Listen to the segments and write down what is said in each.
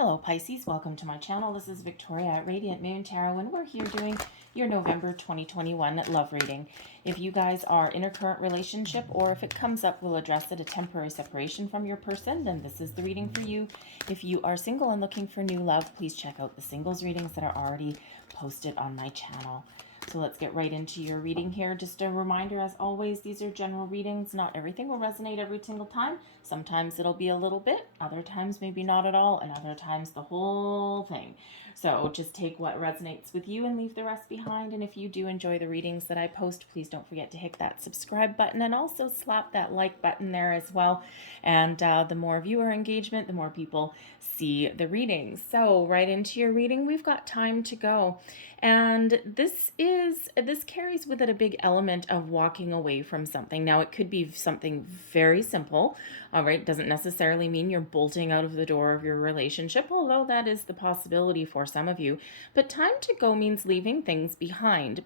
Hello Pisces, welcome to my channel. This is Victoria at Radiant Moon Tarot, and we're here doing your November 2021 love reading. If you guys are in a current relationship, or if it comes up, we'll address it, a temporary separation from your person, then this is the reading for you. If you are single and looking for new love, please check out the singles readings that are already posted on my channel. So let's get right into your reading here. Just a reminder, as always, these are general readings. Not everything will resonate every single time. Sometimes it'll be a little bit, other times maybe not at all, and other times the whole thing. So just take what resonates with you and leave the rest behind. And if you do enjoy the readings that I post, please don't forget to hit that subscribe button and also slap that like button there as well. And the more viewer engagement, the more people see the readings. So right into your reading, we've got time to go. And this carries with it a big element of walking away from something. Now, it could be something very simple, all right? Doesn't necessarily mean you're bolting out of the door of your relationship, although that is the possibility for some of you. But time to go means leaving things behind,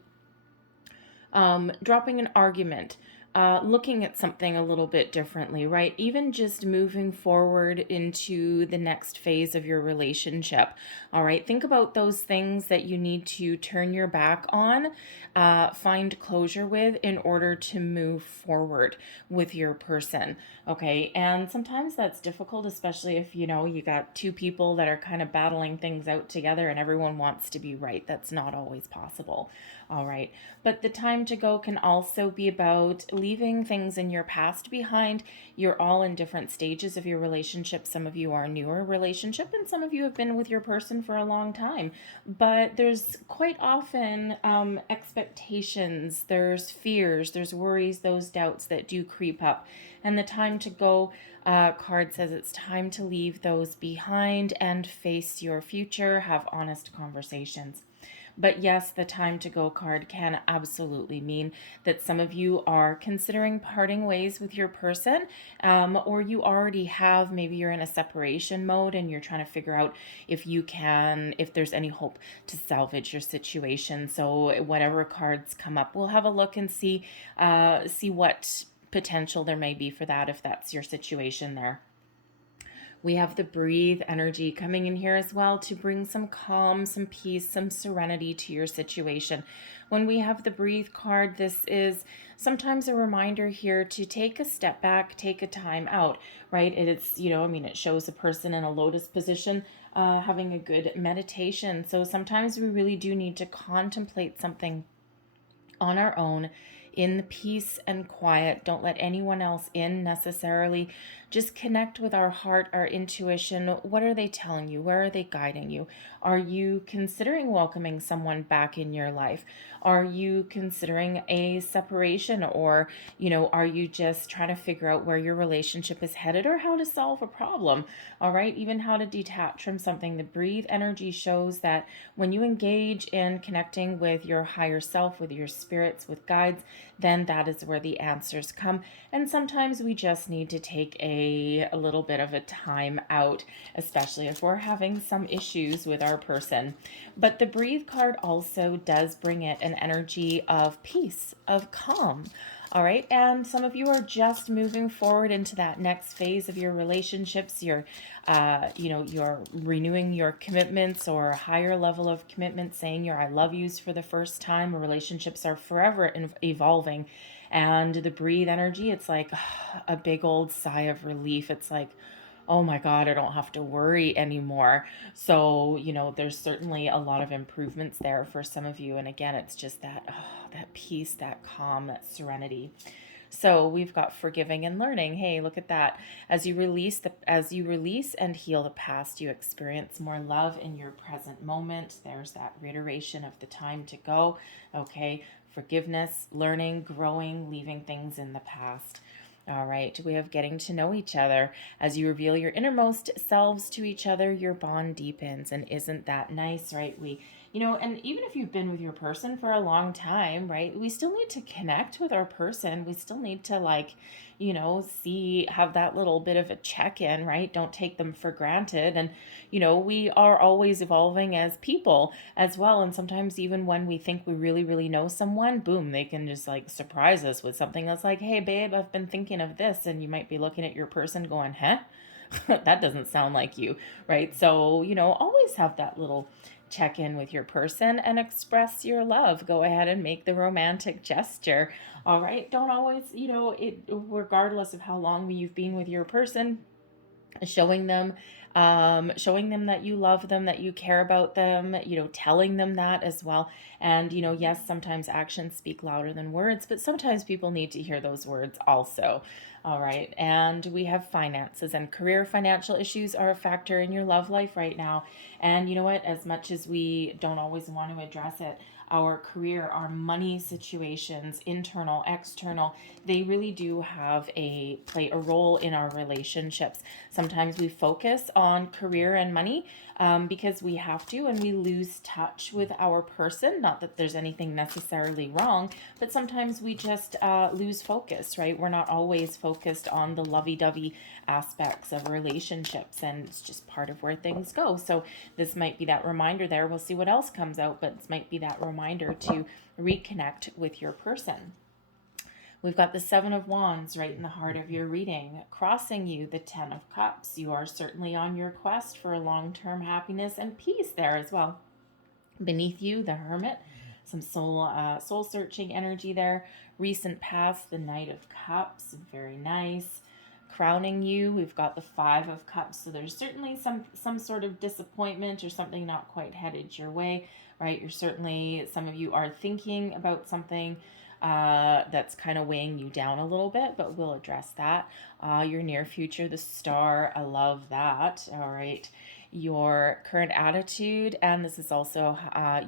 dropping an argument, looking at something a little bit differently, right? Even just moving forward into the next phase of your relationship. All right. Think about those things that you need to turn your back on, find closure with in order to move forward with your person. Okay. And sometimes that's difficult, especially if, you got two people that are kind of battling things out together and everyone wants to be right. That's not always possible. All right. But the time to go can also be about leaving things in your past behind. You're all in different stages of your relationship. Some of you are newer relationship and some of you have been with your person for a long time. But there's quite often expectations, there's fears, there's worries, those doubts that do creep up. And the time to go card says it's time to leave those behind and face your future, have honest conversations. But yes, the time to go card can absolutely mean that some of you are considering parting ways with your person, or you already have, maybe you're in a separation mode and you're trying to figure out if there's any hope to salvage your situation. So whatever cards come up, we'll have a look and see what potential there may be for that, if that's your situation there. We have the breathe energy coming in here as well to bring some calm, some peace, some serenity to your situation. When we have the breathe card, this is sometimes a reminder here to take a step back, take a time out, right? It's, it shows a person in a lotus position having a good meditation. So sometimes we really do need to contemplate something on our own in the peace and quiet. Don't let anyone else in necessarily. Just connect with our heart, our intuition. What are they telling you? Where are they guiding you? Are you considering welcoming someone back in your life? Are you considering a separation, or, are you just trying to figure out where your relationship is headed or how to solve a problem? All right. Even how to detach from something. The breathe energy shows that when you engage in connecting with your higher self, with your spirits, with guides, then that is where the answers come. And sometimes we just need to take a little bit of a time out, especially if we're having some issues with our person. But the breathe card also does bring it an energy of peace, of calm. All right. And some of you are just moving forward into that next phase of your relationships. You're renewing your commitments, or a higher level of commitment, saying your I love yous for the first time. Relationships are forever evolving. And the breathe energy, it's like a big old sigh of relief. It's like, oh my God, I don't have to worry anymore. So, there's certainly a lot of improvements there for some of you. And again, it's just that peace, that calm, that serenity. So we've got forgiving and learning. Hey, look at that. As you release and heal the past, you experience more love in your present moment. There's that reiteration of the time to go. Okay. Forgiveness, learning, growing, leaving things in the past. All right, we have getting to know each other. As you reveal your innermost selves to each other, your bond deepens. And isn't that nice, right? And even if you've been with your person for a long time, right, we still need to connect with our person. We still need to have that little bit of a check-in, right? Don't take them for granted. And, we are always evolving as people as well. And sometimes even when we think we really, really know someone, boom, they can just surprise us with something that's like, hey, babe, I've been thinking of this. And you might be looking at your person going, huh? That doesn't sound like you, right? So, always have that little check in with your person and express your love. Go ahead and make the romantic gesture. All right. Don't always, regardless of how long you've been with your person, showing them that you love them, that you care about them, telling them that as well. And yes, sometimes actions speak louder than words, but sometimes people need to hear those words also. All right. And we have finances and career. Financial issues are a factor in your love life right now. And you know what, as much as we don't always want to address it, our career, our money situations, internal, external, they really do play a role in our relationships. Sometimes we focus on career and money because we have to, and we lose touch with our person. Not that there's anything necessarily wrong, but sometimes we just lose focus, right? We're not always focused on the lovey-dovey aspects of relationships, and it's just part of where things go. So this might be that reminder there. We'll see what else comes out, but this might be that reminder to reconnect with your person. We've got the Seven of Wands right in the heart of your reading. Crossing you, the Ten of Cups. You are certainly on your quest for long-term happiness and peace there as well. Beneath you, the Hermit. Some soul-searching energy there. Recent past, the Knight of Cups. Very nice. Crowning you, we've got the Five of Cups. So there's certainly some sort of disappointment or something not quite headed your way, right? Some of you are thinking about something that's kind of weighing you down a little bit, but we'll address that. Your near future, the Star, I love that. All right. Your current attitude, and this is also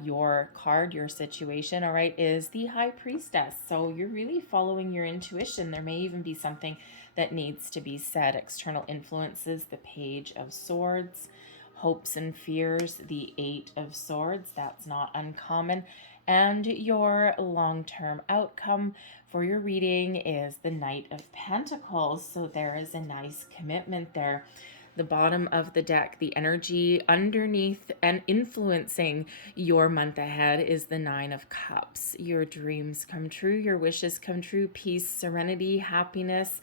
your card, your situation, all right, is the High Priestess. So you're really following your intuition. There may even be something that needs to be said. External influences, the Page of Swords. Hopes and fears, the Eight of Swords. That's not uncommon. And your long-term outcome for your reading is the Knight of Pentacles. So there is a nice commitment there. The bottom of the deck, the energy underneath and influencing your month ahead is the Nine of Cups. Your dreams come true, your wishes come true, peace, serenity, happiness,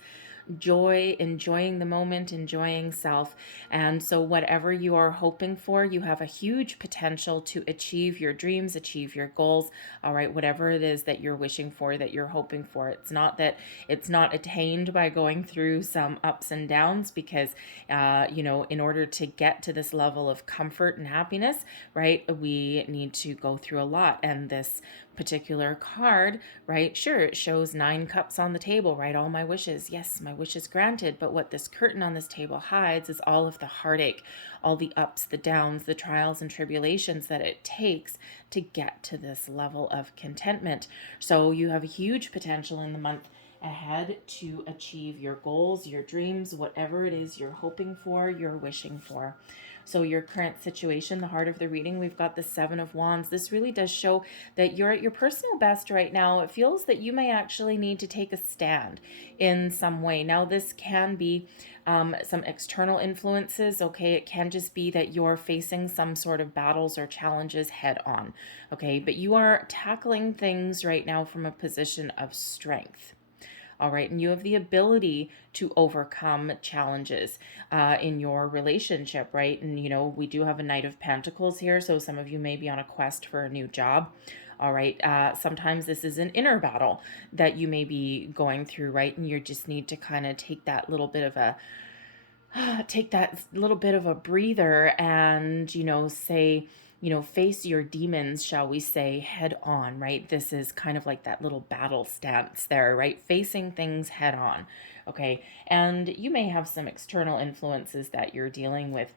joy, enjoying the moment, enjoying self. And so whatever you are hoping for, you have a huge potential to achieve your dreams, achieve your goals. All right, whatever it is that you're wishing for, that you're hoping for. It's not that it's not attained by going through some ups and downs, because in order to get to this level of comfort and happiness, right, we need to go through a lot. And this particular card, right, sure, it shows 9 cups on the table, right? All my wishes, yes, my wishes granted. But what this curtain on this table hides is all of the heartache, all the ups, the downs, the trials and tribulations that it takes to get to this level of contentment. So you have a huge potential in the month ahead to achieve your goals, your dreams, whatever it is you're hoping for, you're wishing for. So your current situation, the heart of the reading, we've got the Seven of Wands. This really does show that you're at your personal best right now. It feels that you may actually need to take a stand in some way. Now, this can be some external influences, okay? It can just be that you're facing some sort of battles or challenges head on, okay? But you are tackling things right now from a position of strength. All right, and you have the ability to overcome challenges in your relationship, right? And, we do have a Knight of Pentacles here, so some of you may be on a quest for a new job. All right, sometimes this is an inner battle that you may be going through, right? And you just need to kind of take that little bit of a breather and, say, face your demons, shall we say, head on, right? This is kind of like that little battle stance there, right? Facing things head on, okay? And you may have some external influences that you're dealing with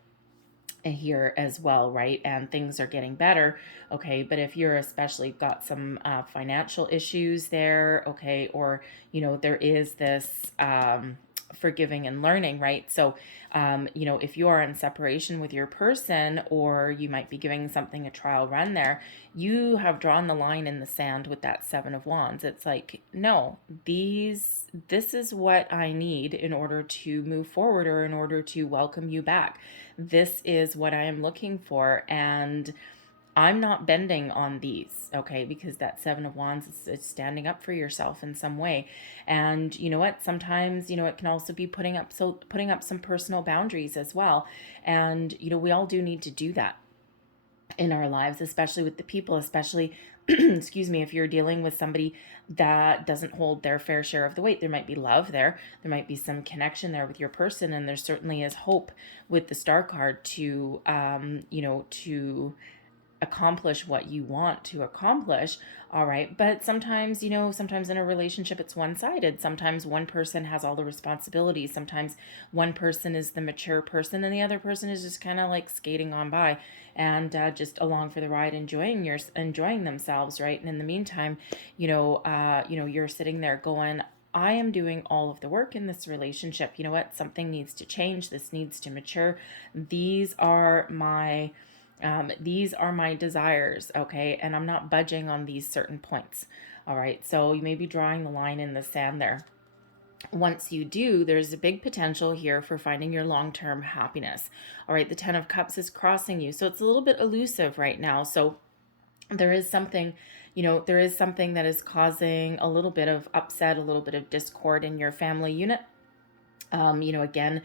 here as well, right? And things are getting better, okay? But if you're especially got some financial issues there, okay, or, there is this forgiving and learning, right? So, if you are in separation with your person, or you might be giving something a trial run there, you have drawn the line in the sand with that Seven of Wands. It's like, no, this is what I need in order to move forward, or in order to welcome you back. This is what I am looking for. And I'm not bending on these, okay? Because that Seven of Wands is standing up for yourself in some way. And you know what? Sometimes, it can also be putting up some personal boundaries as well. And we all do need to do that in our lives, especially with the people, especially excuse me, if you're dealing with somebody that doesn't hold their fair share of the weight. There might be love there might be some connection there with your person, and there certainly is hope with the Star card to to accomplish what you want to accomplish. All right. But sometimes, sometimes in a relationship, it's one-sided. Sometimes one person has all the responsibilities. Sometimes one person is the mature person and the other person is just kind of like skating on by and just along for the ride, enjoying themselves. Right. And in the meantime, you're sitting there going, I am doing all of the work in this relationship. You know what? Something needs to change. This needs to mature. These are my desires, okay? And I'm not budging on these certain points, all right? So you may be drawing the line in the sand there. Once you do, there's a big potential here for finding your long-term happiness, all right? The Ten of Cups is crossing you, so it's a little bit elusive right now. So there is something that is causing a little bit of upset, a little bit of discord in your family unit. Again,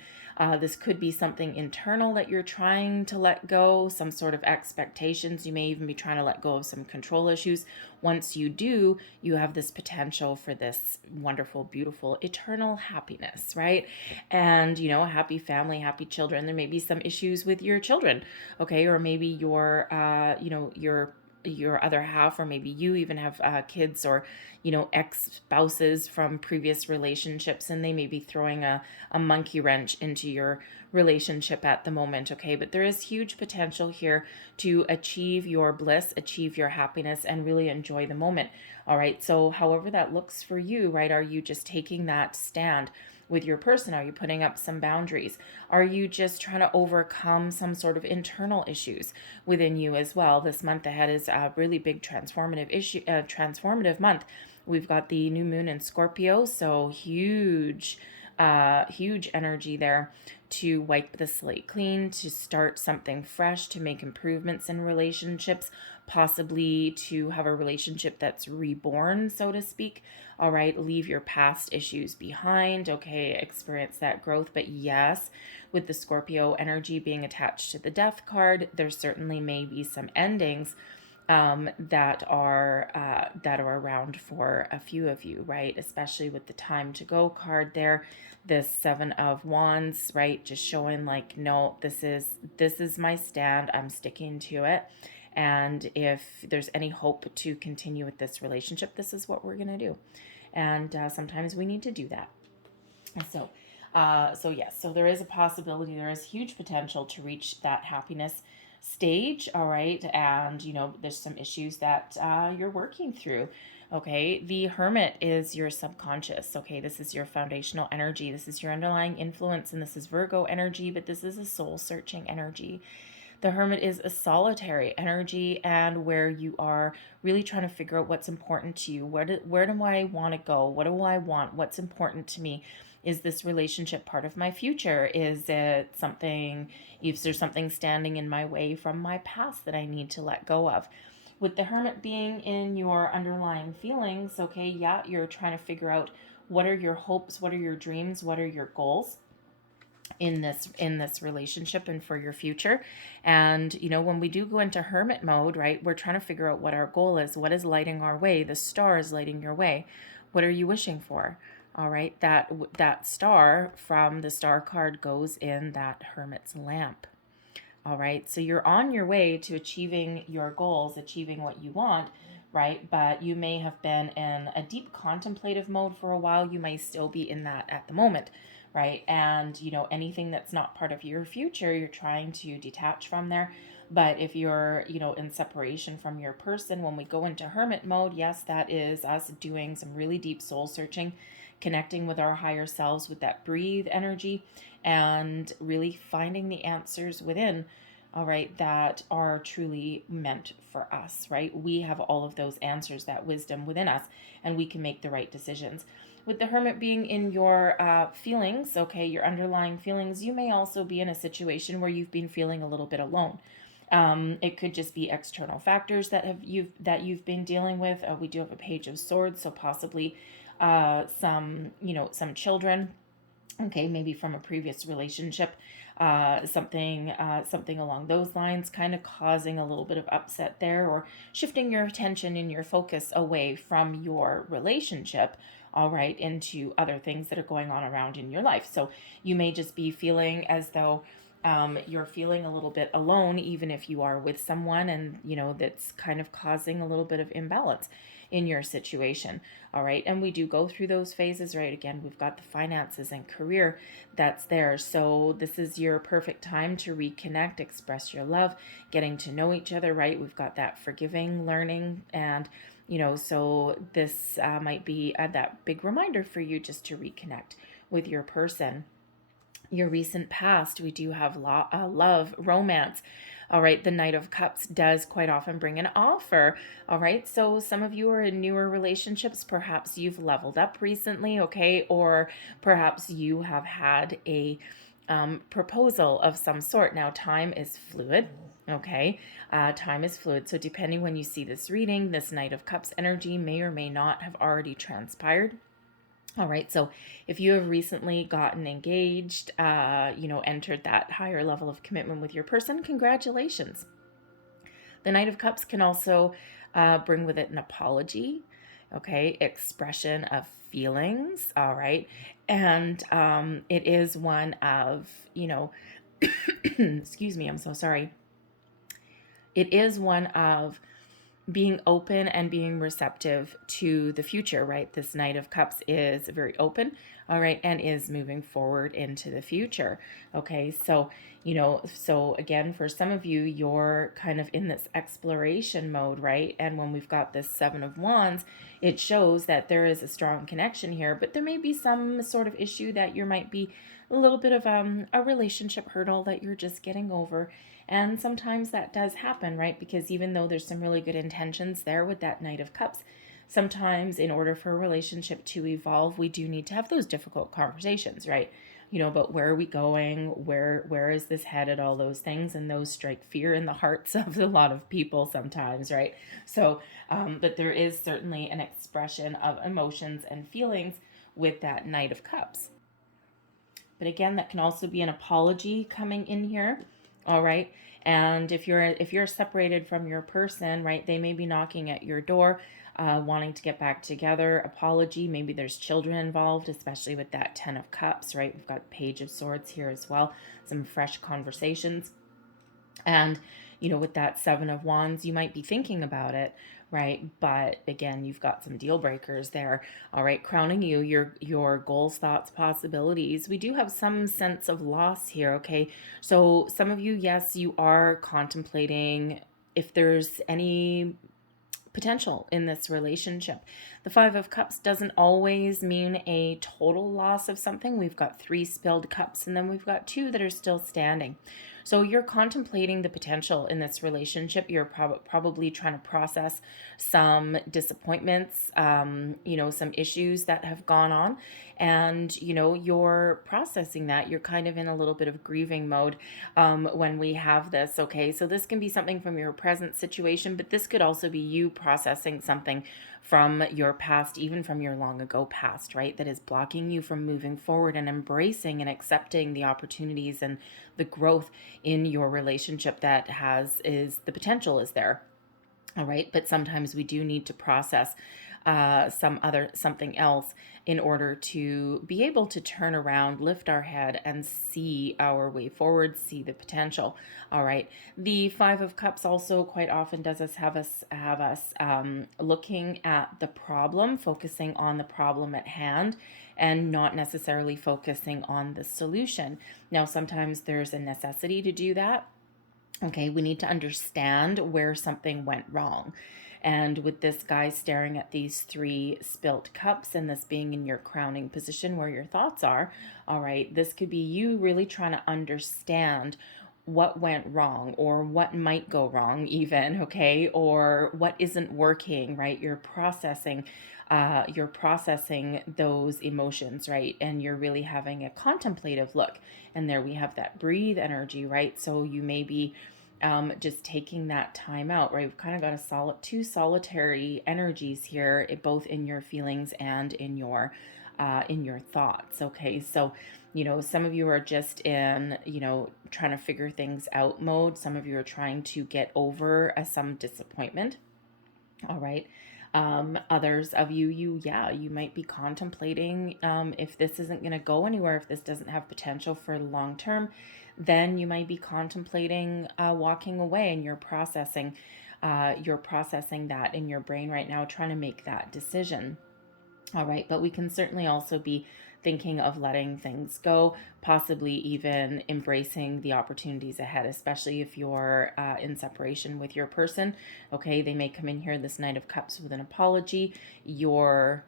this could be something internal that you're trying to let go, some sort of expectations. You may even be trying to let go of some control issues. Once you do, you have this potential for this wonderful, beautiful, eternal happiness, right? And, a happy family, happy children. There may be some issues with your children, okay? Or maybe your other half, or maybe you even have kids or ex-spouses from previous relationships, and they may be throwing a monkey wrench into your relationship at the moment, okay? But there is huge potential here to achieve your bliss, achieve your happiness, and really enjoy the moment. All right, so however that looks for you, right? Are you just taking that stand with your person? Are you putting up some boundaries? Are you just trying to overcome some sort of internal issues within you as well? This month ahead is a really big transformative month. We've got the new moon in Scorpio, so huge energy there to wipe the slate clean, to start something fresh, to make improvements in relationships, possibly to have a relationship that's reborn, so to speak. All right, leave your past issues behind, okay, experience that growth. But yes, with the Scorpio energy being attached to the Death card, there certainly may be some endings that are around for a few of you, right? Especially with the Time to Go card there, this Seven of Wands, right? Just showing like, no, this is my stand. I'm sticking to it. And if there's any hope to continue with this relationship, this is what we're going to do. And sometimes we need to do that. So yes, so there is a possibility, there is huge potential to reach that happiness stage, all right? And, there's some issues that you're working through. Okay, the Hermit is your subconscious. Okay, this is your foundational energy. This is your underlying influence, and this is Virgo energy, but this is a soul-searching energy. The Hermit is a solitary energy, and where you are really trying to figure out what's important to you. Where do I want to go? What do I want? What's important to me? Is this relationship part of my future? Is there something standing in my way from my past that I need to let go of? With the Hermit being in your underlying feelings, okay, yeah, you're trying to figure out what are your hopes, what are your dreams, what are your goals in this relationship and for your future. And when we do go into Hermit mode, right, we're trying to figure out what our goal is, what is lighting our way. The star is lighting your way. What are you wishing for? All right, that star from the Star card goes in that Hermit's lamp. All right, so you're on your way to achieving your goals, achieving what you want, right? But you may have been in a deep contemplative mode for a while. You may still be in that at the moment, right? And, anything that's not part of your future, you're trying to detach from there. But if you're, in separation from your person, when we go into Hermit mode, yes, that is us doing some really deep soul searching, connecting with our higher selves with that breathe energy, and really finding the answers within, all right, that are truly meant for us, right? We have all of those answers, that wisdom within us, and we can make the right decisions. With the Hermit being in your feelings, okay, your underlying feelings, you may also be in a situation where you've been feeling a little bit alone. It could just be external factors that you've been dealing with. We do have a Page of Swords, so possibly some children, okay, maybe from a previous relationship, something along those lines, kind of causing a little bit of upset there, or shifting your attention and your focus away from your relationship, all right, into other things that are going on around in your life. So you may just be feeling as though you're feeling a little bit alone, even if you are with someone, and that's kind of causing a little bit of imbalance in your situation. All right. And we do go through those phases, right? Again, we've got the finances and career that's there. So this is your perfect time to reconnect, express your love, getting to know each other, right? We've got that forgiving, learning, and so this might be that big reminder for you just to reconnect with your person. Your recent past, we do have love, romance. All right, the Knight of Cups does quite often bring an offer. All right, so some of you are in newer relationships. Perhaps you've leveled up recently, okay, or perhaps you have had a proposal of some sort. Now, time is fluid, okay? Time is fluid, so depending when you see this reading, this Knight of Cups energy may or may not have already transpired. All right, so if you have recently gotten engaged, entered that higher level of commitment with your person, congratulations. The Knight of Cups can also bring with it an apology, okay, expression of feelings, all right, and it is one of, excuse me, I'm so sorry. It is one of being open and being receptive to the future, right? This Knight of Cups is very open, all right, and is moving forward into the future, okay? So, so again, for some of you, you're kind of in this exploration mode, right? And when we've got this Seven of Wands, it shows that there is a strong connection here, but there may be some sort of issue that you might be a little bit of a relationship hurdle that you're just getting over. And sometimes that does happen, right? Because even though there's some really good intentions there with that Knight of Cups, sometimes in order for a relationship to evolve, we do need to have those difficult conversations, right? But where are we going? Where is this headed? All those things, and those strike fear in the hearts of a lot of people sometimes, right? So, but there is certainly an expression of emotions and feelings with that Knight of Cups. But again, that can also be an apology coming in here. All right. And if you're separated from your person, right, they may be knocking at your door, wanting to get back together. Apology. Maybe there's children involved, especially with that Ten of Cups, right? We've got Page of Swords here as well. Some fresh conversations. And, with that Seven of Wands, you might be thinking about it, right? But again, you've got some deal breakers there. All right, crowning you, your goals, thoughts, possibilities. We do have some sense of loss here, okay? So some of you, yes, you are contemplating if there's any potential in this relationship. The Five of Cups doesn't always mean a total loss of something. We've got 3 spilled cups, and then we've got 2 that are still standing. So you're contemplating the potential in this relationship. You're probably trying to process some disappointments, some issues that have gone on, and you're processing that. You're kind of in a little bit of grieving mode when we have this. Okay, so this can be something from your present situation, but this could also be you processing something from your past, even from your long ago past, right? That is blocking you from moving forward and embracing and accepting the opportunities and the growth in your relationship that the potential is there. All right. But sometimes we do need to process something else in order to be able to turn around, lift our head, and see our way forward, see the potential. All right. The Five of Cups also quite often does have us looking at the problem, focusing on the problem at hand, and not necessarily focusing on the solution. Now, sometimes there's a necessity to do that. Okay, we need to understand where something went wrong. And with this guy staring at these 3 spilt cups, and this being in your crowning position where your thoughts are, all right, this could be you really trying to understand what went wrong, or what might go wrong even, okay, or what isn't working, right? You're processing those emotions, right? And you're really having a contemplative look. And there we have that breathe energy, right? So you may be just taking that time out, right? We've kind of got two solitary energies here, both in your feelings and in your thoughts. Okay, so some of you are just in trying to figure things out mode. Some of you are trying to get over some disappointment. All right. Others of you, you might be contemplating if this isn't going to go anywhere, if this doesn't have potential for long term, then you might be contemplating walking away, and you're processing that in your brain right now, trying to make that decision. All right, but we can certainly also be thinking of letting things go, possibly even embracing the opportunities ahead, especially if you're in separation with your person. Okay, they may come in here, this Knight of Cups, with an apology. You're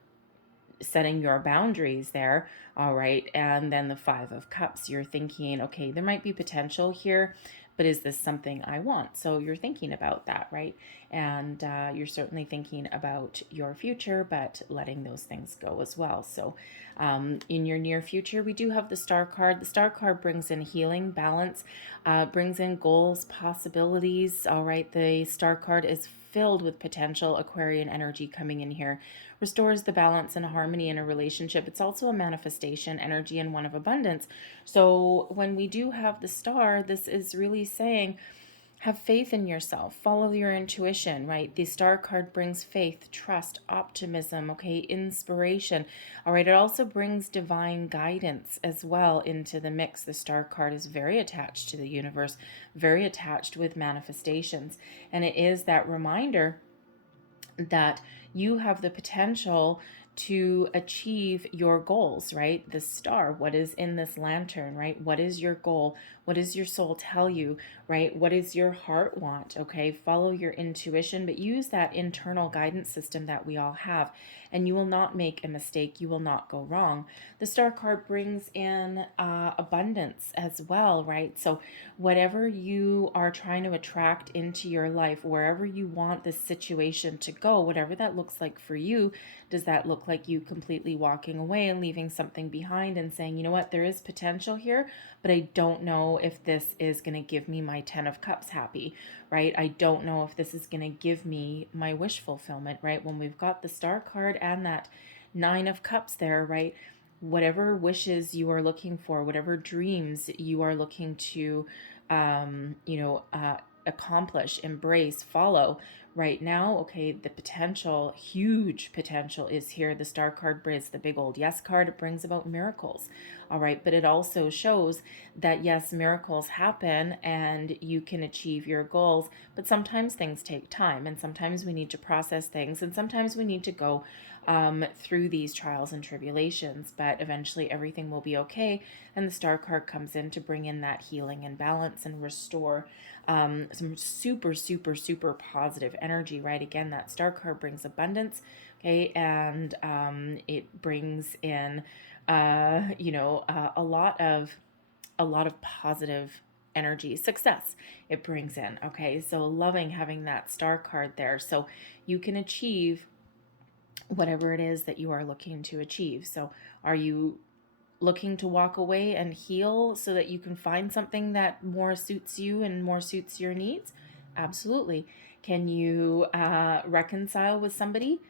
setting your boundaries there. All right, and then the Five of Cups, you're thinking, okay, there might be potential here, but is this something I want? So you're thinking about that, right? And you're certainly thinking about your future, but letting those things go as well. So in your near future, we do have the Star card. The Star card brings in healing, balance, brings in goals, possibilities. All right, the Star card is filled with potential Aquarian energy coming in here, restores the balance and harmony in a relationship. It's also a manifestation energy and one of abundance. So when we do have the Star, this is really saying, have faith in yourself, follow your intuition, right? The Star card brings faith, trust, optimism, okay, inspiration. All right, it also brings divine guidance as well into the mix. The Star card is very attached to the universe, very attached with manifestations. And it is that reminder that you have the potential to achieve your goals, right? The star, what is in this lantern, right? What is your goal? What does your soul tell you, right? What does your heart want? Okay, follow your intuition, but use that internal guidance system that we all have, and you will not make a mistake. You will not go wrong. The Star card brings in abundance as well, right? So whatever you are trying to attract into your life, wherever you want this situation to go, whatever that looks like for you, does that look like you completely walking away and leaving something behind and saying, you know what, there is potential here, but I don't know if this is going to give me my 10 of Cups happy, right? I don't know if this is going to give me my wish fulfillment, right? When we've got the Star card and that 9 of Cups there, right? Whatever wishes you are looking for, whatever dreams you are looking to, accomplish, embrace, follow right now, okay, the potential, huge potential is here. The Star card brings the big old yes card. It brings about miracles. All right, but it also shows that yes, miracles happen and you can achieve your goals, but sometimes things take time, and sometimes we need to process things, and sometimes we need to go through these trials and tribulations, but eventually everything will be okay. And the Star card comes in to bring in that healing and balance and restore some super, super, super positive energy, right? Again, that Star card brings abundance, okay, and it brings in, a lot of positive energy, success it brings in, okay? So loving having that Star card there, so you can achieve whatever it is that you are looking to achieve. So are you looking to walk away and heal so that you can find something that more suits you and more suits your needs? Absolutely. Can you reconcile with somebody?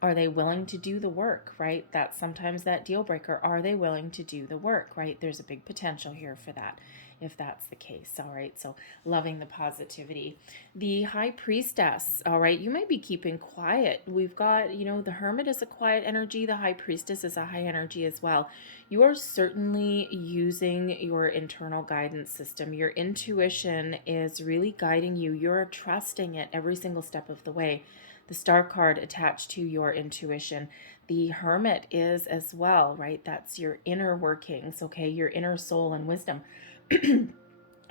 Are they willing to do the work, right? That's sometimes that deal breaker. Are they willing to do the work, right? There's a big potential here for that, if that's the case. All right, so loving the positivity. The High Priestess, all right, you might be keeping quiet. We've got, the Hermit is a quiet energy. The High Priestess is a high energy as well. You are certainly using your internal guidance system. Your intuition is really guiding you. You're trusting it every single step of the way. The Star card attached to your intuition. The Hermit is as well, right? That's your inner workings, okay? Your inner soul and wisdom.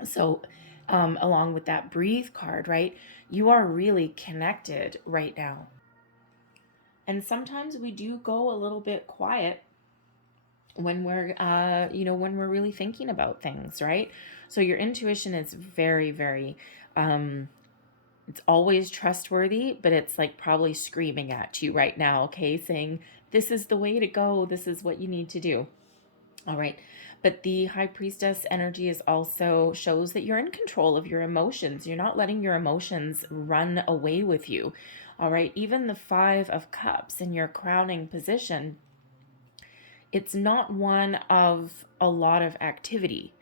So along with that Breathe card, right? You are really connected right now. And sometimes we do go a little bit quiet when we're when we're really thinking about things, right? So your intuition is very, very it's always trustworthy, but it's like probably screaming at you right now, okay, saying this is the way to go, this is what you need to do. All right, But the High Priestess energy is also shows that you're in control of your emotions. You're not letting your emotions run away with you. All right. Even the Five of Cups in your crowning position, it's not one of a lot of activity,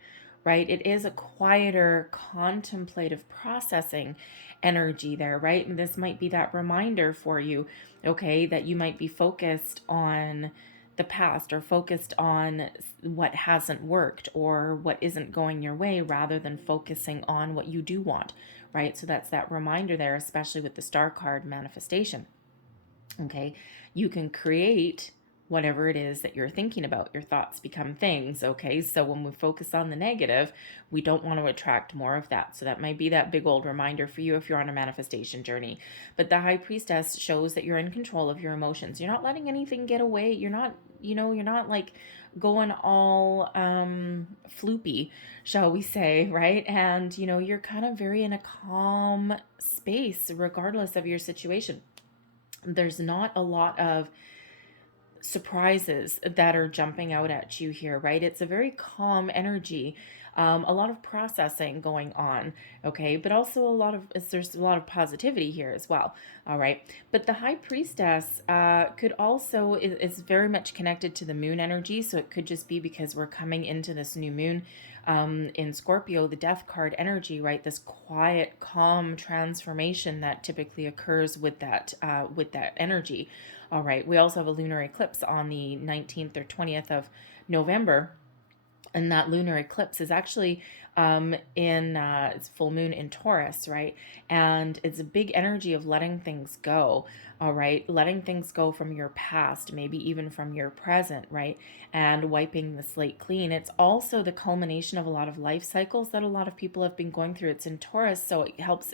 right? It is a quieter, contemplative, processing energy there, right? And this might be that reminder for you, okay, that you might be focused on the past or focused on what hasn't worked or what isn't going your way rather than focusing on what you do want, right? So that's that reminder there, especially with the Star card manifestation. Okay, you can create whatever it is that you're thinking about. Your thoughts become things. Okay, so when we focus on the negative, we don't want to attract more of that. So that might be that big old reminder for you if you're on a manifestation journey. But the High Priestess shows that you're in control of your emotions. You're not letting anything get away. You're not, you're not like going all floopy, shall we say, right? And you're kind of very in a calm space regardless of your situation. There's not a lot of surprises that are jumping out at you here, right? It's a very calm energy, a lot of processing going on, okay? But also there's a lot of positivity here as well, all right? But the High Priestess could also, is very much connected to the moon energy, so it could just be because we're coming into this new moon in Scorpio, the death card energy, right? This quiet, calm transformation that typically occurs with that energy. All right. We also have a lunar eclipse on the 19th or 20th of November. And that lunar eclipse is actually it's full moon in Taurus, right? And it's a big energy of letting things go, all right? Letting things go from your past, maybe even from your present, right? And wiping the slate clean. It's also the culmination of a lot of life cycles that a lot of people have been going through. It's in Taurus, so it helps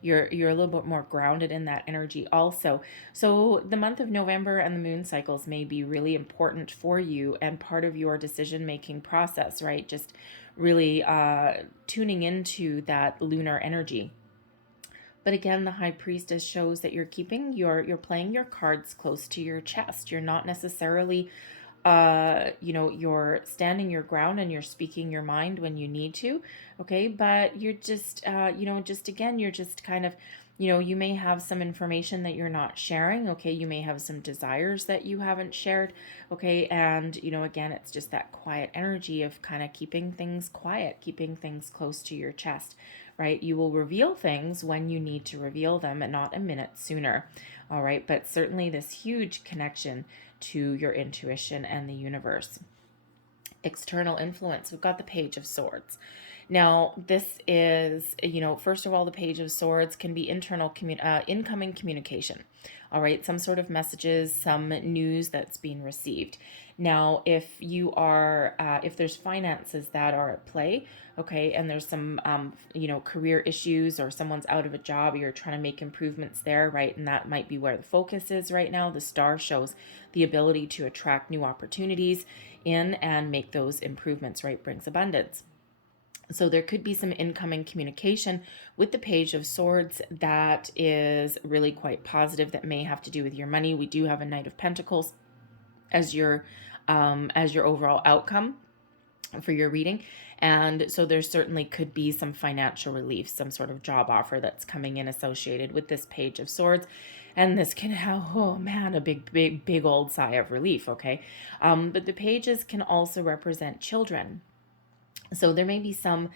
you're a little bit more grounded in that energy also. So the month of November and the moon cycles may be really important for you and part of your decision making process, right? Just really tuning into that lunar energy. But again, the High Priestess shows that you're playing your cards close to your chest. You're not necessarily you're standing your ground and you're speaking your mind when you need to, okay? But you're just, you're just kind of, you may have some information that you're not sharing, okay? You may have some desires that you haven't shared, okay? And, again, it's just that quiet energy of kind of keeping things quiet, keeping things close to your chest, right? You will reveal things when you need to reveal them and not a minute sooner, all right? But certainly this huge connection to your intuition and the universe. External influence, we've got the Page of Swords. Now, this is, first of all, the Page of Swords can be incoming communication. All right, some sort of messages, some news that's being received. Now, if there's finances that are at play, okay, and there's some, career issues or someone's out of a job, or you're trying to make improvements there, right? And that might be where the focus is right now. The star shows the ability to attract new opportunities in and make those improvements, right? Brings abundance. So there could be some incoming communication with the Page of Swords that is really quite positive, that may have to do with your money. We do have a Knight of Pentacles as your overall outcome for your reading. And so there certainly could be some financial relief, some sort of job offer that's coming in associated with this Page of Swords. And this can have, oh man, a big old sigh of relief, okay? But the pages can also represent children. So there may be some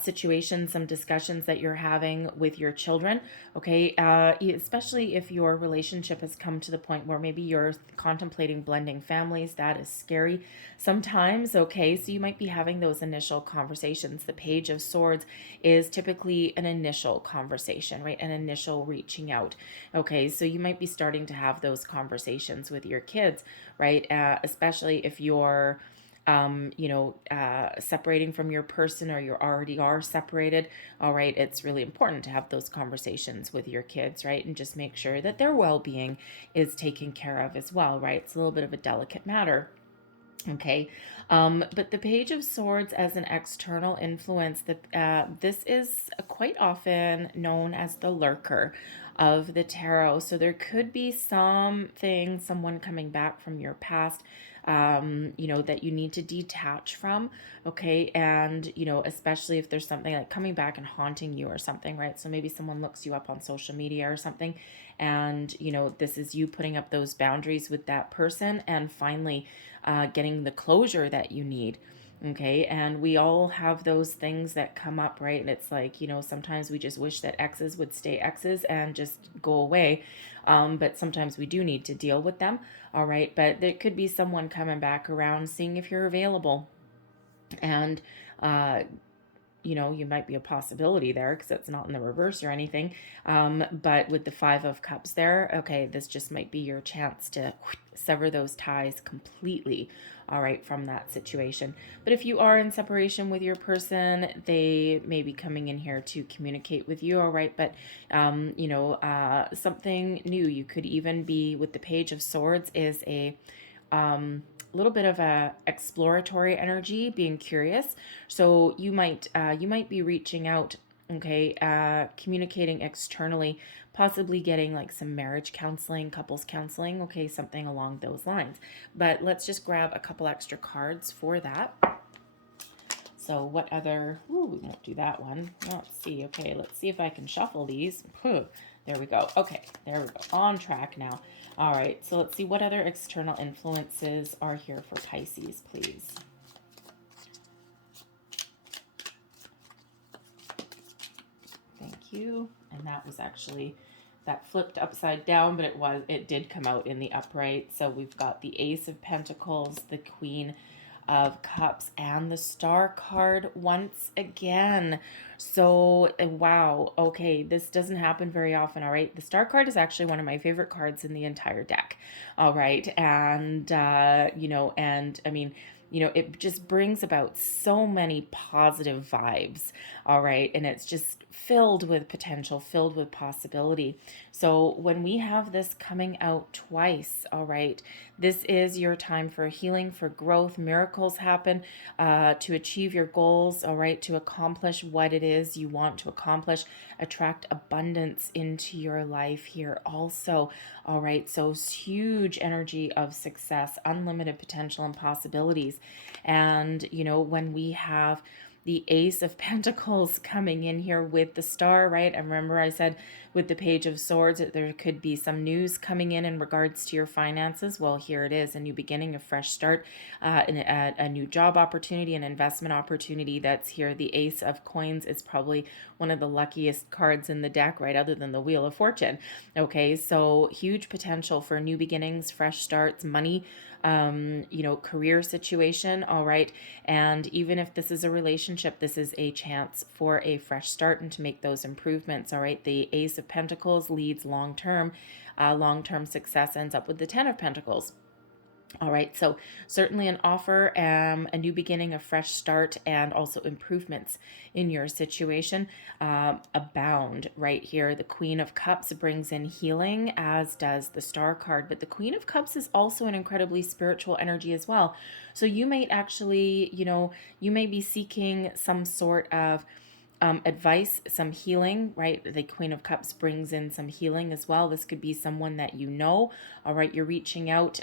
situations, some discussions that you're having with your children, okay? Especially if your relationship has come to the point where maybe you're contemplating blending families. That is scary sometimes, okay? So you might be having those initial conversations. The Page of Swords is typically an initial conversation, right? An initial reaching out, okay? So you might be starting to have those conversations with your kids, right? Especially if you're separating from your person, or you already are separated, all right, it's really important to have those conversations with your kids, right? And just make sure that their well-being is taken care of as well, right? It's a little bit of a delicate matter. Okay, but the Page of Swords as an external influence, this is quite often known as the lurker of the tarot. So there could be someone coming back from your past, you know, that you need to detach from, okay? And, you know, especially if there's something like coming back and haunting you or something, right? So maybe someone looks you up on social media or something, and, you know, this is you putting up those boundaries with that person and finally getting the closure that you need. Okay, and we all have those things that come up, right? And it's like, you know, sometimes we just wish that exes would stay exes and just go away. But sometimes we do need to deal with them. All right, but there could be someone coming back around, seeing if you're available. And uh, you know, you might be a possibility there because it's not in the reverse or anything. But with the Five of Cups there, okay, this just might be your chance to sever those ties completely, all right, from that situation. But if you are in separation with your person, they may be coming in here to communicate with you, all right, but, you know, something new. You could even be with the Page of Swords is a little bit of a exploratory energy, being curious. So you might be reaching out, okay, communicating externally, possibly getting like some marriage counseling, couples counseling, okay, something along those lines. But let's just grab a couple extra cards for that. So what other, ooh, we won't do that one. Let's see. Okay, let's see if I can shuffle these. There we go. Okay, there we go. On track now. All right, so let's see what other external influences are here for Pisces, please. Thank you. And that was actually, that flipped upside down, but it did come out in the upright. So we've got the Ace of Pentacles, the Queen of Cups, and the Star card once again. So wow, okay, this doesn't happen very often. All right, the Star card is actually one of my favorite cards in the entire deck. All right, and you know, and I mean, you know, it just brings about so many positive vibes. All right, and it's just filled with potential, filled with possibility. So when we have this coming out twice, all right, this is your time for healing, for growth. Miracles happen to achieve your goals, all right, to accomplish what it is you want to accomplish, attract abundance into your life here also, all right. So huge energy of success, unlimited potential and possibilities. And, you know, when we have the Ace of Pentacles coming in here with the Star, right? I remember I said with the Page of Swords that there could be some news coming in regards to your finances. Well, here it is, a new beginning, a fresh start, a new job opportunity, an investment opportunity that's here. The Ace of Coins is probably one of the luckiest cards in the deck, right? Other than the Wheel of Fortune. Okay, so huge potential for new beginnings, fresh starts, money, you know, career situation, all right. And even if this is a relationship, this is a chance for a fresh start and to make those improvements, all right. The Ace of Pentacles leads long-term success ends up with the Ten of Pentacles. All right, so certainly an offer, a new beginning, a fresh start, and also improvements in your situation abound right here. The Queen of Cups brings in healing, as does the Star card, but the Queen of Cups is also an incredibly spiritual energy as well. So you might actually, you know, you may be seeking some sort of advice, some healing, right? The Queen of Cups brings in some healing as well. This could be someone that you know, all right? You're reaching out,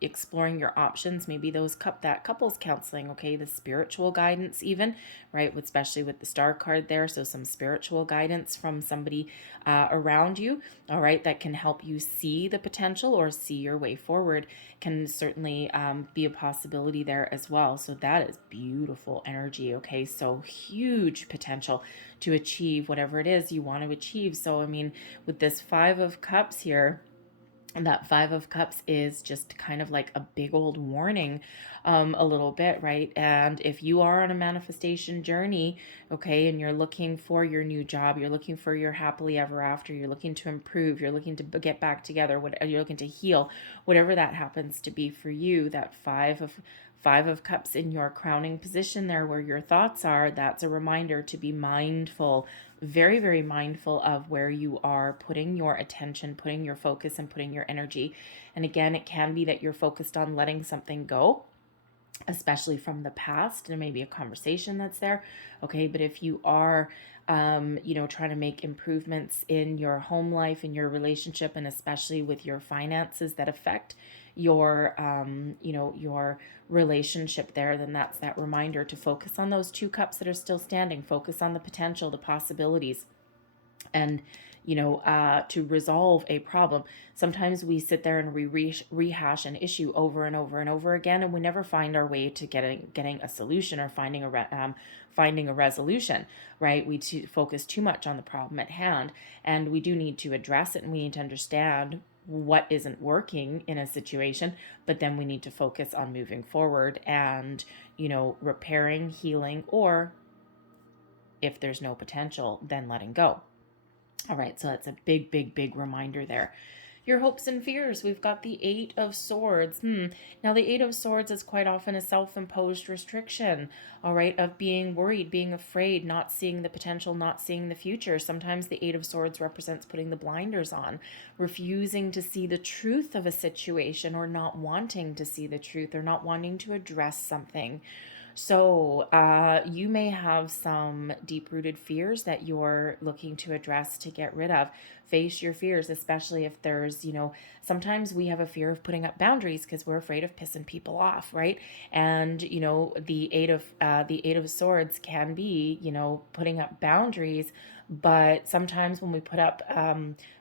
exploring your options, maybe that couples counseling, okay? The spiritual guidance even, right? Especially with the Star card there. So some spiritual guidance from somebody around you, all right? That can help you see the potential or see your way forward can certainly be a possibility there as well. So that is beautiful energy, okay? So huge potential to achieve whatever it is you want to achieve. So, I mean, with this Five of Cups here, and that Five of Cups is just kind of like a big old warning, a little bit, right? And if you are on a manifestation journey, okay, and you're looking for your new job, you're looking for your happily ever after, you're looking to improve, you're looking to get back together, you're looking to heal, whatever that happens to be for you, that Five of Cups in your crowning position there where your thoughts are, that's a reminder to be mindful, very, very mindful of where you are putting your attention, putting your focus, and putting your energy. And again, it can be that you're focused on letting something go, especially from the past, and maybe a conversation that's there. Okay, but if you are you know, trying to make improvements in your home life, in your relationship, and especially with your finances that affect your, your relationship there, then that's that reminder to focus on those 2 cups that are still standing, focus on the potential, the possibilities, and to resolve a problem. Sometimes we sit there and we rehash an issue over and over and over again, and we never find our way to getting a solution or finding a resolution, right? We focus too much on the problem at hand, and we do need to address it, and we need to understand what isn't working in a situation, but then we need to focus on moving forward and repairing, healing, or if there's no potential, then letting go. All right, so that's a big, big, big reminder there. Your hopes and fears, we've got the 8 of Swords. Now, the 8 of Swords is quite often a self-imposed restriction, all right, of being worried, being afraid, not seeing the potential, not seeing the future. Sometimes the 8 of Swords represents putting the blinders on, refusing to see the truth of a situation, or not wanting to see the truth, or not wanting to address something. So you may have some deep-rooted fears that you're looking to address, to get rid of. Face your fears, especially if there's, sometimes we have a fear of putting up boundaries because we're afraid of pissing people off, right? And, the 8 of Swords can be, putting up boundaries, but sometimes when we put up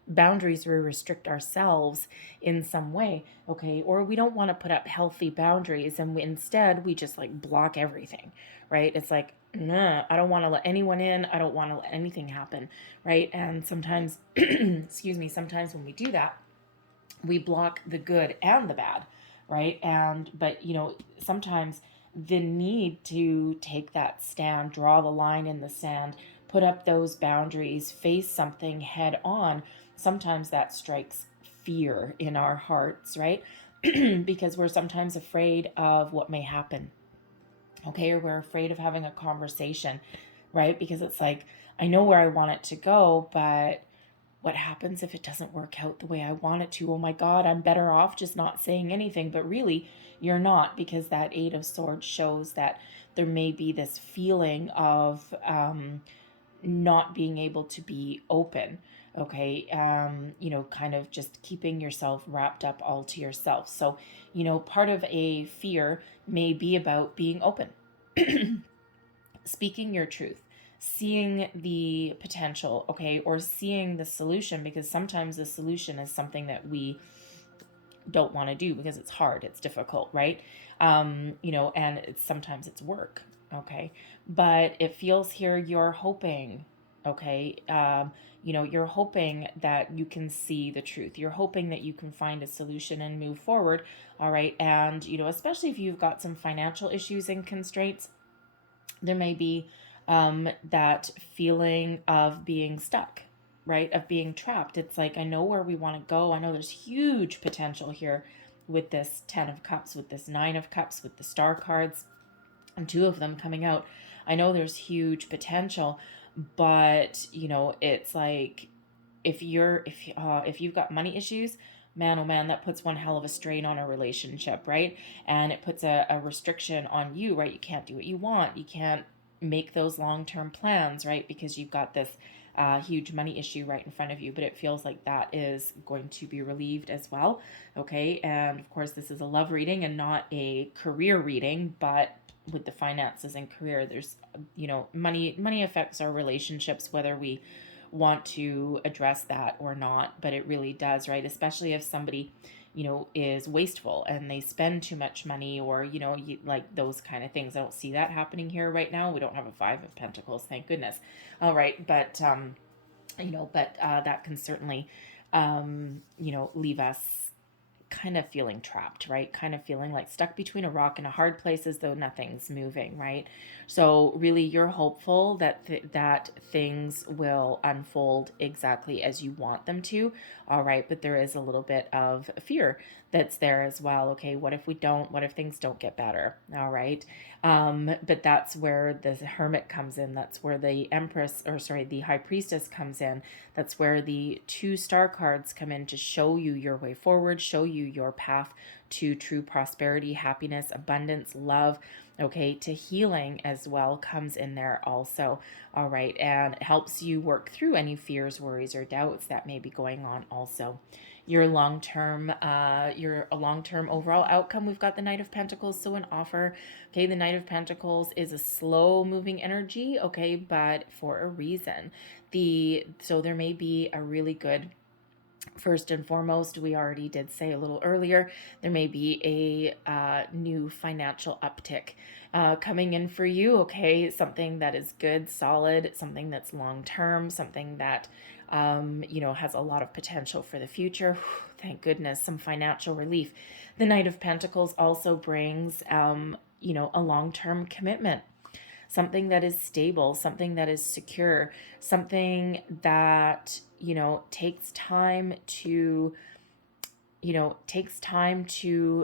boundaries, we restrict ourselves in some way, okay? Or we don't want to put up healthy boundaries, and instead we just like block everything, right? It's like, nah, I don't want to let anyone in. I don't want to let anything happen, right? And sometimes, excuse me, sometimes when we do that, we block the good and the bad, right? But sometimes the need to take that stand, draw the line in the sand, put up those boundaries, face something head on, sometimes that strikes fear in our hearts, right? Because we're sometimes afraid of what may happen, okay? Or we're afraid of having a conversation, right? Because it's like, I know where I want it to go, but what happens if it doesn't work out the way I want it to? Oh my God, I'm better off just not saying anything. But really, you're not, because that 8 of Swords shows that there may be this feeling of not being able to be open, okay? Kind of just keeping yourself wrapped up all to yourself. So, part of a fear may be about being open, speaking your truth, seeing the potential, okay, or seeing the solution, because sometimes the solution is something that we don't want to do because it's hard, it's difficult, right? And sometimes it's work, okay? But it feels here you're hoping, okay? You're hoping that you can see the truth. You're hoping that you can find a solution and move forward, all right? And, especially if you've got some financial issues and constraints, there may be that feeling of being stuck, right? Of being trapped. It's like, I know where we want to go. I know there's huge potential here with this 10 of Cups, with this 9 of Cups, with the star cards, and 2 of them coming out. I know there's huge potential, but it's like, if you've got money issues, man, oh man, that puts one hell of a strain on a relationship, right? And it puts a restriction on you, right? You can't do what you want. You can't make those long-term plans, right? Because you've got this huge money issue right in front of you. But it feels like that is going to be relieved as well, okay? And of course, this is a love reading and not a career reading, but with the finances and career, there's, money affects our relationships, whether we want to address that or not, but it really does, right? Especially if somebody, is wasteful and they spend too much money, or, like those kind of things. I don't see that happening here right now. We don't have a 5 of Pentacles, thank goodness. All right, but, that can certainly, leave us kind of feeling trapped, right? Kind of feeling like stuck between a rock and a hard place, as though nothing's moving, right? So really, you're hopeful that that things will unfold exactly as you want them to, all right? But there is a little bit of fear that's there as well. Okay, what if we don't? What if things don't get better? All right. But that's where the Hermit comes in. That's where the the High Priestess comes in. That's where the 2 star cards come in to show you your way forward, show you your path to true prosperity, happiness, abundance, love, okay, to healing as well comes in there also, all right, and it helps you work through any fears, worries, or doubts that may be going on also. your long-term overall outcome. We've got the Knight of Pentacles, so an offer. Okay, the Knight of Pentacles is a slow moving energy, okay, but for a reason. So there may be a really good, first and foremost, we already did say a little earlier, there may be a new financial uptick coming in for you, okay? Something that is good, solid, something that's long-term, something that, has a lot of potential for the future. Whew, thank goodness, some financial relief. The Knight of Pentacles also brings, a long-term commitment, something that is stable, something that is secure, something that, takes time to,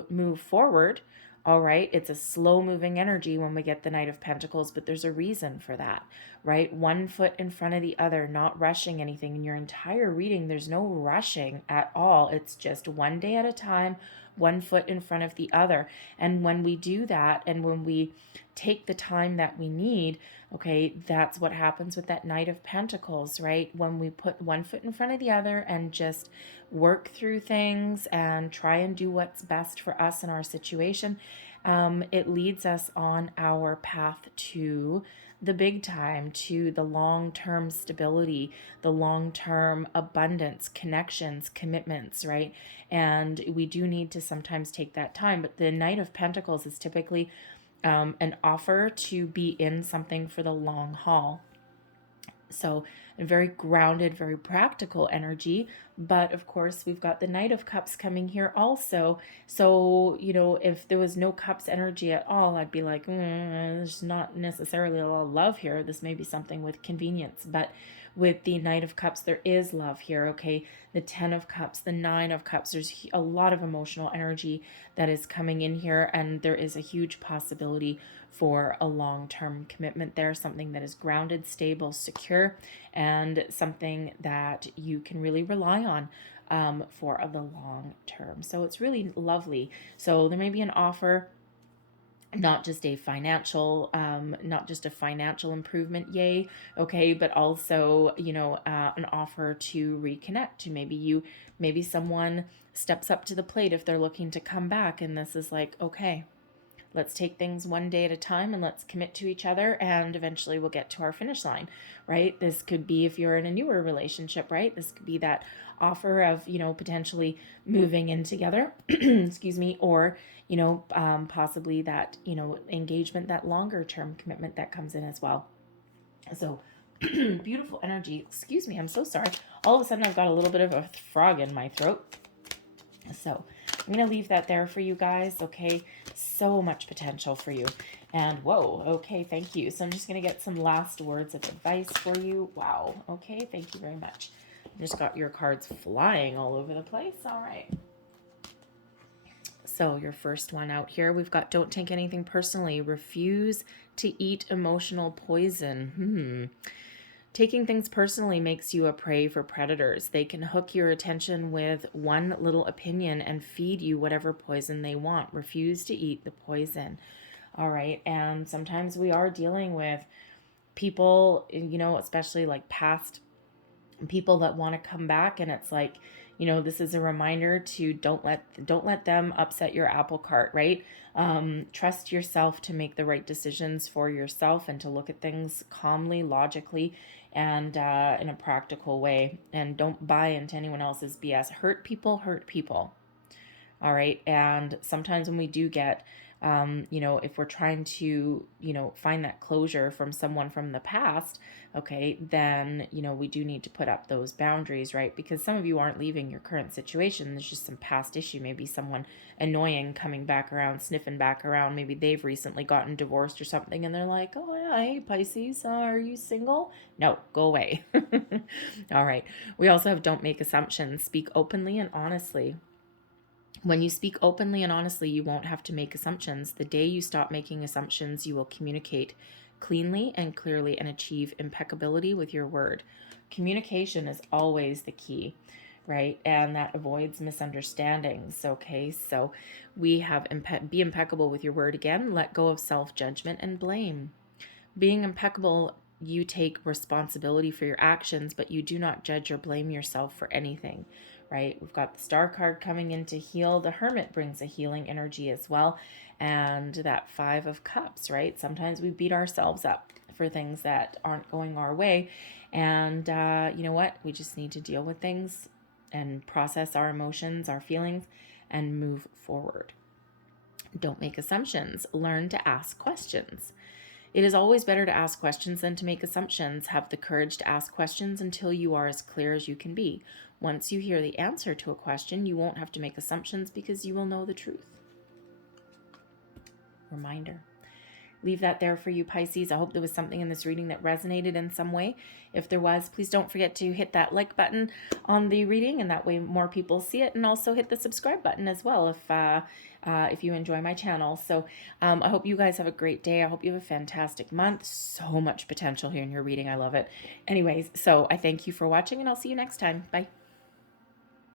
move forward. All right. It's a slow moving energy when we get the Knight of Pentacles, but there's a reason for that, right? One foot in front of the other, not rushing anything. In your entire reading, there's no rushing at all. It's just one day at a time, one foot in front of the other. And when we do that, and when we take the time that we need, okay, that's what happens with that Knight of Pentacles, right? When we put one foot in front of the other and just work through things and try and do what's best for us in our situation, it leads us on our path to the big time, to the long-term stability, the long-term abundance, connections, commitments, right? And we do need to sometimes take that time. But the Knight of Pentacles is typically an offer to be in something for the long haul. So a very grounded, very practical energy. But of course, we've got the Knight of Cups coming here also. So, if there was no Cups energy at all, I'd be like, there's not necessarily a lot of love here. This may be something with convenience. But with the Knight of Cups, there is love here, okay? The 10 of Cups, the 9 of Cups, there's a lot of emotional energy that is coming in here, and there is a huge possibility for a long-term commitment there, something that is grounded, stable, secure, and something that you can really rely on for the long term. So it's really lovely. So there may be an offer, not just a financial improvement, yay, okay, but also, an offer to reconnect. To maybe someone steps up to the plate if they're looking to come back, and this is like, okay, let's take things one day at a time and let's commit to each other, and eventually we'll get to our finish line, right? This could be if you're in a newer relationship, right? This could be that offer of, potentially moving in together, excuse me, or, possibly that, engagement, that longer term commitment that comes in as well. So beautiful energy. Excuse me, I'm so sorry. All of a sudden I've got a little bit of a frog in my throat. So I'm going to leave that there for you guys, okay? So much potential for you. And whoa, okay, thank you. So I'm just going to get some last words of advice for you. Wow, okay, thank you very much. Just got your cards flying all over the place. All right. So your first one out here, we've got don't take anything personally. Refuse to eat emotional poison. Taking things personally makes you a prey for predators. They can hook your attention with one little opinion and feed you whatever poison they want. Refuse to eat the poison. All right. And sometimes we are dealing with people, especially like past people that want to come back, and it's like, this is a reminder to don't let them upset your apple cart, right? Trust yourself to make the right decisions for yourself, and to look at things calmly, logically, and in a practical way, and don't buy into anyone else's BS. Hurt people. All right. And sometimes when we do get, if we're trying to, find that closure from someone from the past, okay, then, we do need to put up those boundaries, right? Because some of you aren't leaving your current situation. There's just some past issue, maybe someone annoying coming back around, sniffing back around. Maybe they've recently gotten divorced or something, and they're like, oh yeah, hey Pisces, are you single? No, go away. All right. We also have don't make assumptions. Speak openly and honestly. When you speak openly and honestly, you won't have to make assumptions. The day you stop making assumptions, you will communicate cleanly and clearly and achieve impeccability with your word. Communication is always the key, right? And that avoids misunderstandings, okay? So we have be impeccable with your word again. Let go of self-judgment and blame. Being impeccable, you take responsibility for your actions, but you do not judge or blame yourself for anything. right? We've got the Star card coming in to heal. The Hermit brings a healing energy as well. And that Five of Cups, right? Sometimes we beat ourselves up for things that aren't going our way. And you know what? We just need to deal with things and process our emotions, our feelings, and move forward. Don't make assumptions. Learn to ask questions. It is always better to ask questions than to make assumptions. Have the courage to ask questions until you are as clear as you can be. Once you hear the answer to a question, you won't have to make assumptions because you will know the truth. Reminder. Leave that there for you, Pisces. I hope there was something in this reading that resonated in some way. If there was, please don't forget to hit that like button on the reading, and that way more people see it. And also hit the subscribe button as well if you enjoy my channel. So I hope you guys have a great day. I hope you have a fantastic month. So much potential here in your reading. I love it. Anyways, so I thank you for watching, and I'll see you next time. Bye.